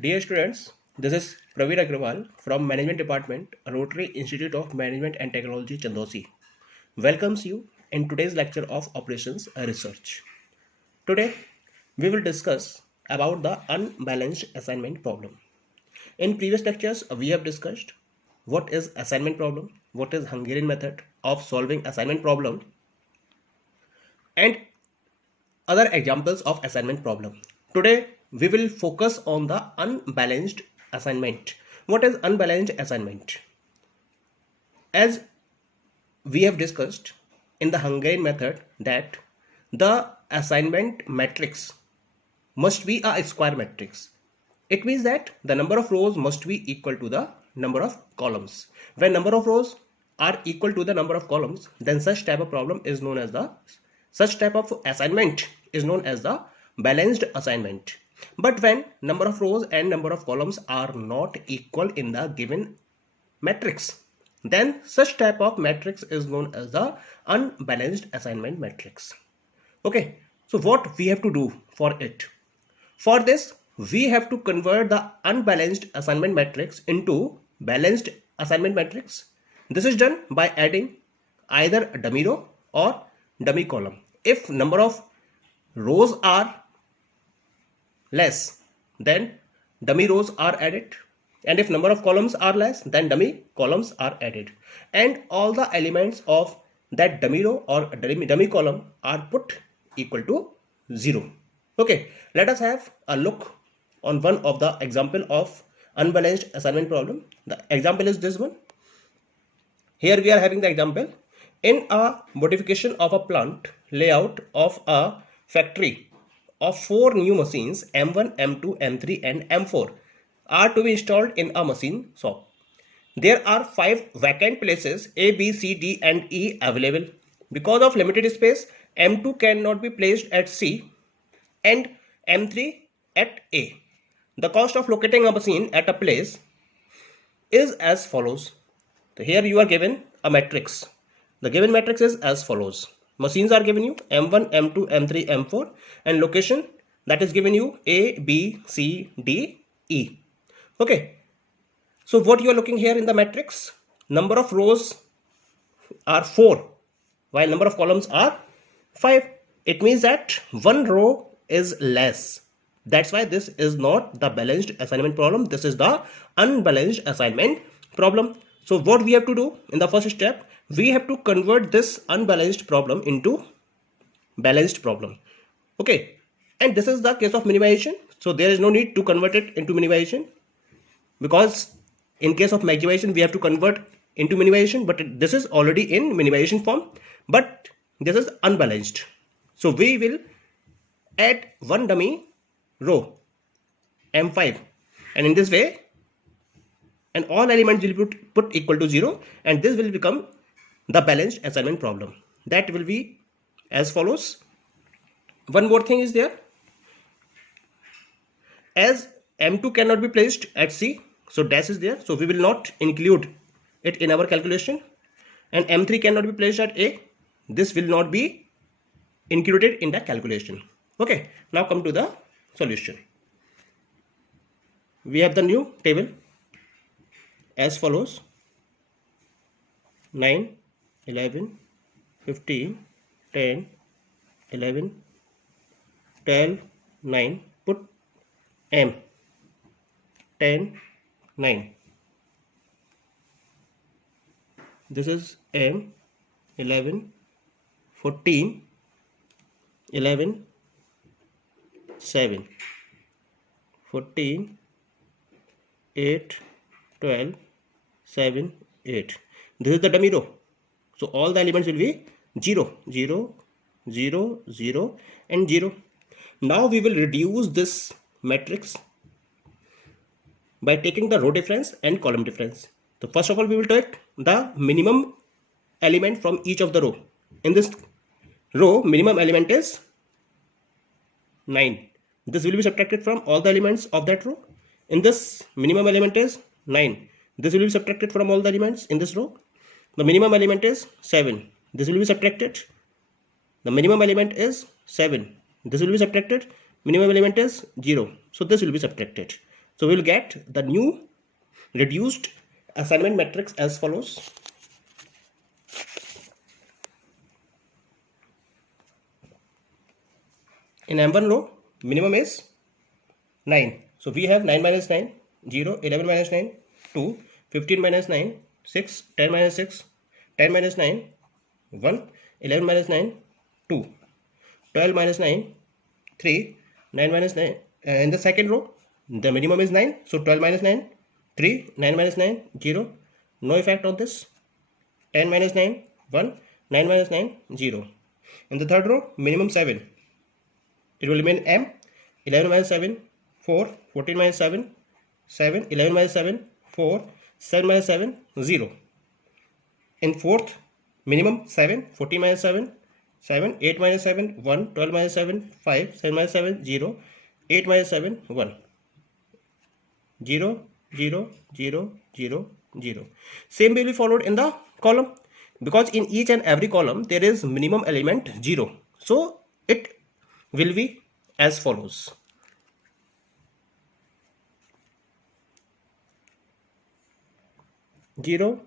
Dear students, this is Praveen Agrawal from Management Department, Rotary Institute of Management and Technology, Chandosi. Welcomes you in today's lecture of Operations Research. Today, we will discuss about the unbalanced assignment problem. In previous lectures, we have discussed what is assignment problem, what is Hungarian method of solving assignment problem, and other examples of assignment problem. Today we will focus on the unbalanced assignment. What is unbalanced assignment? As we have discussed in the Hungarian method that the assignment matrix must be a square matrix. It means that the number of rows must be equal to the number of columns. When number of rows are equal to the number of columns, then such type of problem is known as the such type of assignment is known as the balanced assignment. But when number of rows and number of columns are not equal in the given matrix, then such type of matrix is known as the unbalanced assignment matrix. Okay, so what we have to do for it? For this, we have to convert the unbalanced assignment matrix into balanced assignment matrix. This is done by adding either a dummy row or dummy column. If number of rows are less, then dummy rows are added, and if number of columns are less, then dummy columns are added, and all the elements of that dummy row or dummy column are put equal to 0. Okay, let us have a look on one of the example of unbalanced assignment problem. The example is this one. Here we are having the example. In a modification of a plant layout of a factory of 4 new machines M1, M2, M3 and M4 are to be installed in a machine shop. There are 5 vacant places A, B, C, D and E available. Because of limited space, M2 cannot be placed at C and M3 at A. The cost of locating a machine at a place is as follows. So here you are given a matrix. The given matrix is as follows. Machines are given you M1, M2, M3, M4 and location that is given you A, B, C, D, E. Okay. So what you are looking here in the matrix, number of rows are 4 while number of columns are 5. It means that one row is less. That's why this is not the balanced assignment problem. This is the unbalanced assignment problem. So what we have to do in the first step, we have to convert this unbalanced problem into balanced problem. Okay, and this is the case of minimization. So there is no need to convert it into minimization, because in case of maximization we have to convert into minimization, but this is already in minimization form, but this is unbalanced. So we will add one dummy row M5, and in this way, and all elements will be put equal to 0, and this will become the balanced assignment problem. That will be as follows. One more thing is there. As M2 cannot be placed at C, so dash is there, so we will not include it in our calculation, and M3 cannot be placed at A, this will not be included in the calculation. Okay, now come to the solution. We have the new table as follows: 9, 11, 15, 10, 11, 12, 9, put M, 10, 9. This is M, 11, 14, 11, 7, 14, 8, 12, 7, 8. This is the dummy row. So all the elements will be 0, 0, 0, 0 and 0. Now we will reduce this matrix by taking the row difference and column difference. So first of all, we will take the minimum element from each of the row. In this row, minimum element is 9. This will be subtracted from all the elements of that row. In this, minimum element is 9. This will be subtracted from all the elements in this row. The minimum element is 7. This will be subtracted. The minimum element is 7. This will be subtracted. Minimum element is 0. So this will be subtracted. So we will get the new reduced assignment matrix as follows. In M1 row, minimum is 9. So we have 9 minus 9, 0, 11 minus 9, 2, 15 minus 9, 6, 10 minus 6, 10 minus 9, 1, 11 minus 9, 2, 12 minus 9, 3, 9 minus 9. In the second row, the minimum is 9. So 12 minus 9, 3, 9 minus 9, 0. No effect on this. 10 minus 9, 1, 9 minus 9, 0. In the third row, minimum 7. It will remain M. 11 minus 7, 4, 14 minus 7, 7, 11 minus 7, 4, 7 minus 7, 0. In fourth, minimum 7, 14 minus 7, 7, 8 minus 7, 1, 12 minus 7, 5, 7 minus 7, 0, 8 minus 7, 1, 0, 0, 0, 0, 0. Same will be followed in the column, because in each and every column there is minimum element 0. So it will be as follows. 0,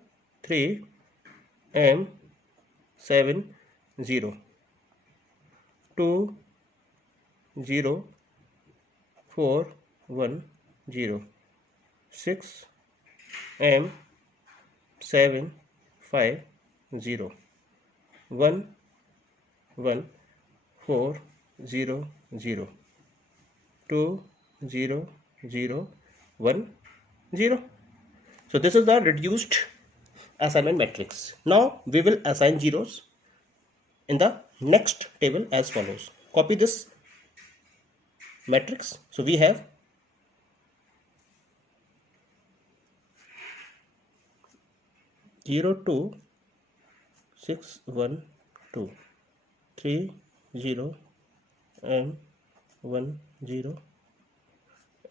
3, M, 7, 0, 2, 0, 4, 1, 0, 6, M, 7, 5, 0, 1, 1, 4, 0, 0, 2, 0, 0, 1, 0. So this is the reduced assignment matrix. Now we will assign zeros in the next table as follows. Copy this matrix. So we have 0, 2, 6, 1, 2, 3, 0, M, 1, 0,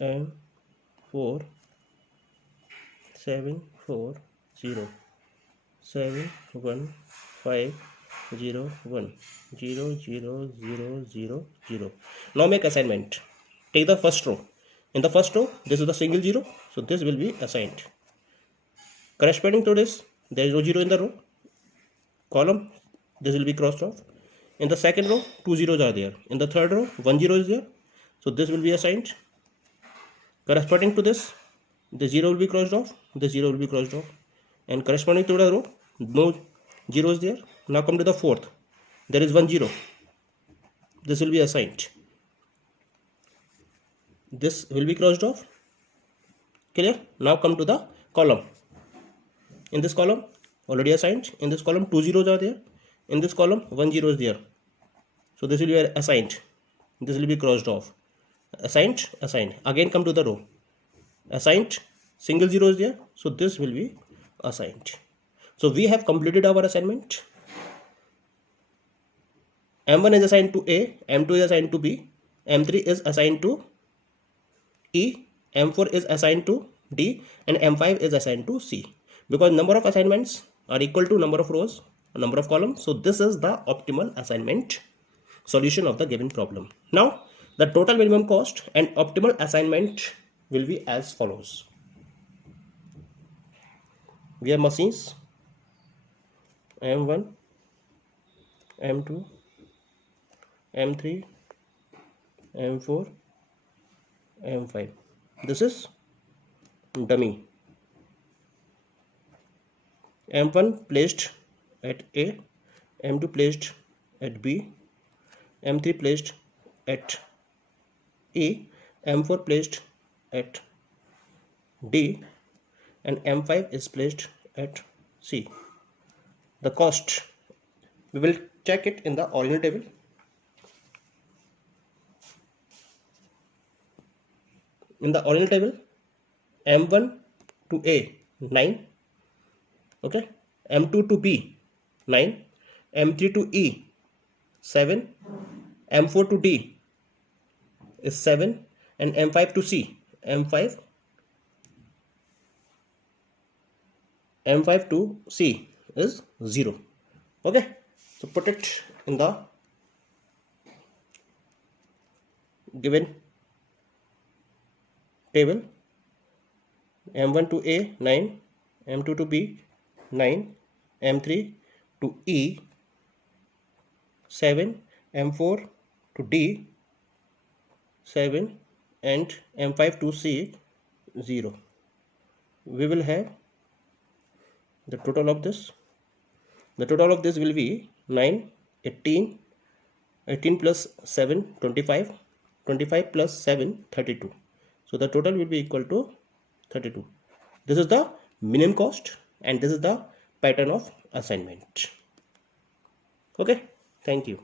M, 4, 7, 4, 0, 7, 1, 5, 0, 1, 0, 0, 0, 0, 0. Now make assignment. Take the first row. In the first row, this is the single 0. So this will be assigned. Corresponding to this, there is no 0 in the row. Column, this will be crossed off. In the second row, 2 zeros are there. In the third row, 1 0 is there. So this will be assigned. Corresponding to this, the 0 will be crossed off. The 0 will be crossed off. And corresponding to the row, no 0 is there. Now come to the fourth. There is 1 0. This will be assigned. This will be crossed off. Clear? Now come to the column. In this column, already assigned. In this column, 2 zeros are there. In this column, 1 0 is there. So this will be assigned. This will be crossed off. Assigned, assigned. Again come to the row. Assigned, single 0 is there. So this will be assigned. So we have completed our assignment. M1 is assigned to A, M2 is assigned to B, M3 is assigned to E, M4 is assigned to D, and M5 is assigned to C. Because number of assignments are equal to number of rows, number of columns. So this is the optimal assignment solution of the given problem. Now the total minimum cost and optimal assignment will be as follows. We have machines M1, M2, M3, M4, M5. This is dummy. M1 placed at A, M2 placed at B, M3 placed at E, M4 placed at D, and M5 is placed at C. The cost, we will check it in the original table. In the original table, M1 to A 9, okay, M2 to B 9, M3 to E 7, M4 to D is 7, and M5 to C, M5 to C is 0. Okay, so put it in the given table. M1 to A 9, M2 to B 9, M3 to E 7, M4 to D 7, and M5 to C 0. We will have the total of this. The total of this will be 9, 18, 18 plus 7, 25, 25 plus 7, 32. So the total will be equal to 32. This is the minimum cost and this is the pattern of assignment. Okay, thank you.